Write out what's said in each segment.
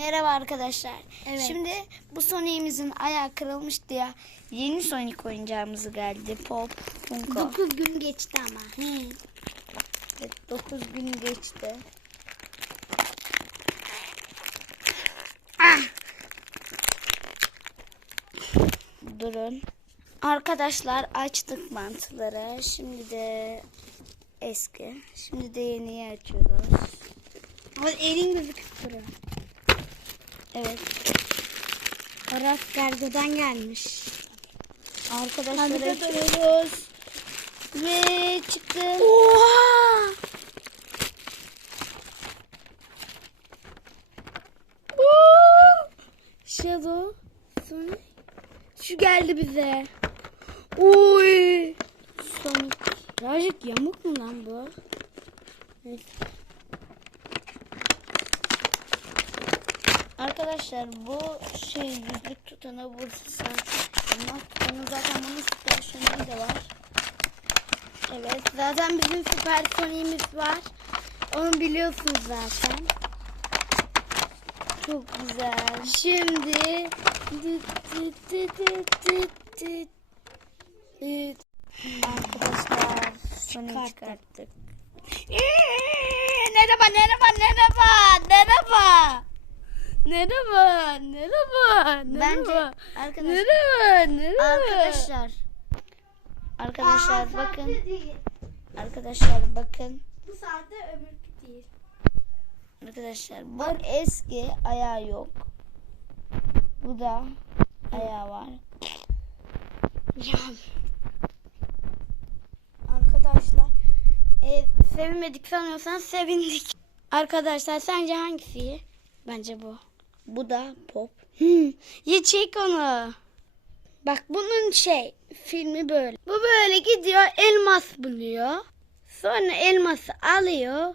Merhaba arkadaşlar. Evet. Şimdi bu Sonic'imizin ayağı kırılmıştı ya. Yeni Sonic oyuncağımız geldi. Pop Funko. 9 gün geçti ama. Evet, 9 gün geçti. Ah! Durun. Arkadaşlar açtık mantıları. Şimdi de eski. Şimdi de yeniyi açıyoruz. Ama elin gözüküp duruyor. Evet. Aras kargodan gelmiş. Arkadaşlar Hadi de açıyoruz. Ve çıktı. Oha! Shadow. Sonic. Şu geldi bize. Oy. Sonic. Birazcık yamuk mu lan bu? Evet. Arkadaşlar bu şey yüzlük tutana vursa elmas tutanı zaten bunun süper soniği de var. Evet. Zaten bizim süper Sonic'imiz var. Onu biliyorsunuz zaten. Çok güzel. Şimdi. Arkadaşlar Sonic Çıkarttık. çıkarttık. Merhaba, merhaba, merhaba, merhaba. Merhaba, merhaba, Bence merhaba. arkadaşlar Merhaba, merhaba. arkadaşlar arkadaşlar Aa, bakın arkadaşlar bakın Bu saatte öbürkü değil. arkadaşlar bu eski ayağı yok. Bu da ayağı var. Ya. Arkadaşlar, e, sevinmedik sanıyorsan sevindik. Arkadaşlar sence hangisi? Bence bu. Bu da pop. Hmm, ya çek onu. Bak bunun şey filmi böyle. Bu böyle gidiyor elmas buluyor. Sonra elması alıyor.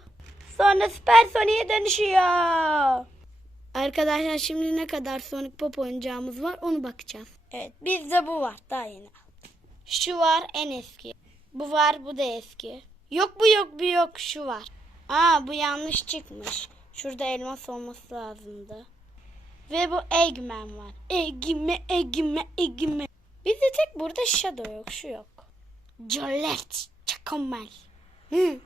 Sonra Süper Sonic'e dönüşüyor. Arkadaşlar şimdi ne kadar Sonic Pop oyuncağımız var onu bakacağız. Evet bizde bu var daha yeni. Şu var en eski. Bu var bu da eski. Yok bu yok bu yok şu var. Aa bu yanlış çıkmış. Şurada elmas olması lazımdı. Ve bu Eggman var. Eggman, Eggman, Eggman. Bizde tek burada Shadow yok, şu yok. Colette, Chacomel. Hı.